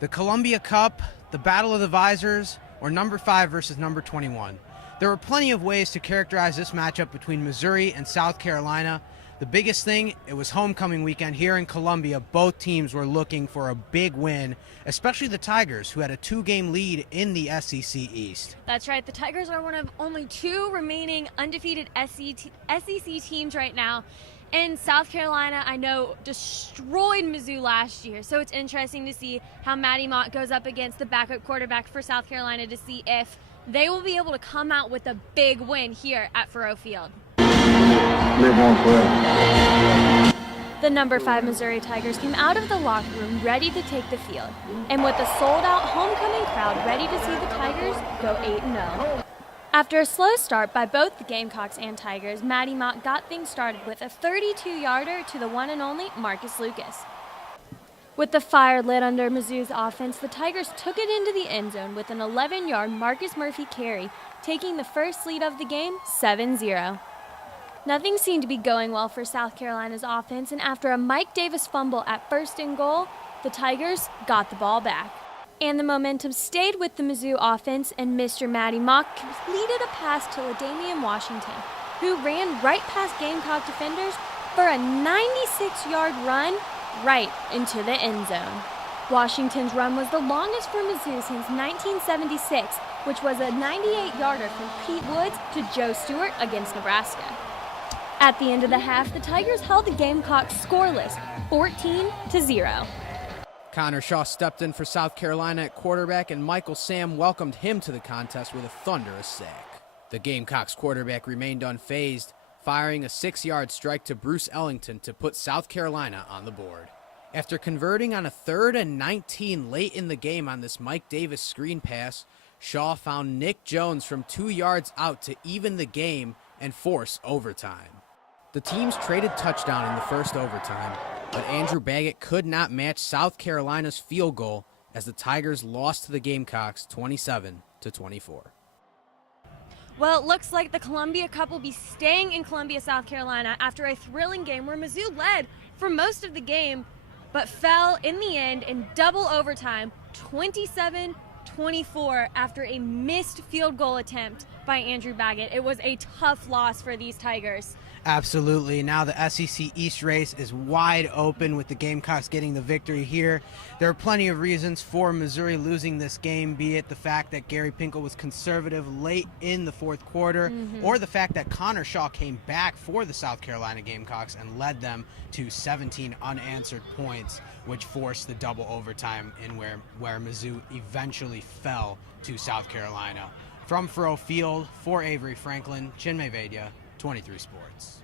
The Columbia Cup, the Battle of the Visors, or number 5 versus number 21. There were plenty of ways to characterize this matchup between Missouri and South Carolina. The biggest thing, it was homecoming weekend here in Columbia. Both teams were looking for a big win, especially the Tigers, who had a 2-game lead in the SEC East. That's right. The Tigers are one of only 2 remaining undefeated SEC teams right now. And South Carolina, I know, destroyed Mizzou last year. So it's interesting to see how Maddie Mott goes up against the backup quarterback for South Carolina to see if they will be able to come out with a big win here at Faurot Field. The number 5 Missouri Tigers came out of the locker room ready to take the field. And with a sold-out homecoming crowd ready to see the Tigers go 8-0. After a slow start by both the Gamecocks and Tigers, Maddie Mott got things started with a 32-yarder to the one and only Marcus Lucas. With the fire lit under Mizzou's offense, the Tigers took it into the end zone with an 11-yard Marcus Murphy carry, taking the first lead of the game 7-0. Nothing seemed to be going well for South Carolina's offense, and after a Mike Davis fumble at 1st and goal, the Tigers got the ball back. And the momentum stayed with the Mizzou offense, and Mr. Maddie Mott completed a pass to LaDamian Washington, who ran right past Gamecock defenders for a 96-yard run right into the end zone. Washington's run was the longest for Mizzou since 1976, which was a 98-yarder from Pete Woods to Joe Stewart against Nebraska. At the end of the half, the Tigers held the Gamecocks scoreless, 14-0. Connor Shaw stepped in for South Carolina at quarterback, and Michael Sam welcomed him to the contest with a thunderous sack. The Gamecocks quarterback remained unfazed, firing a 6-yard strike to Bruce Ellington to put South Carolina on the board. After converting on a 3rd and 19 late in the game on this Mike Davis screen pass, Shaw found Nick Jones from 2 yards out to even the game and force overtime. The teams traded touchdown in the first overtime, but Andrew Baggett could not match South Carolina's field goal as the Tigers lost to the Gamecocks 27-24. Well, it looks like the Columbia Cup will be staying in Columbia, South Carolina after a thrilling game where Mizzou led for most of the game, but fell in the end in double overtime, 27-24 after a missed field goal attempt by Andrew Baggett. It was a tough loss for these Tigers. Absolutely. Now the SEC East race is wide open with the Gamecocks getting the victory here. There are plenty of reasons for Missouri losing this game, be it the fact that Gary Pinkel was conservative late in the 4th quarter, or the fact that Connor Shaw came back for the South Carolina Gamecocks and led them to 17 unanswered points, which forced the double overtime in where Mizzou eventually fell to South Carolina. From Faurot Field, for Avery Franklin, Chinmay Vaidya, 23 Sports.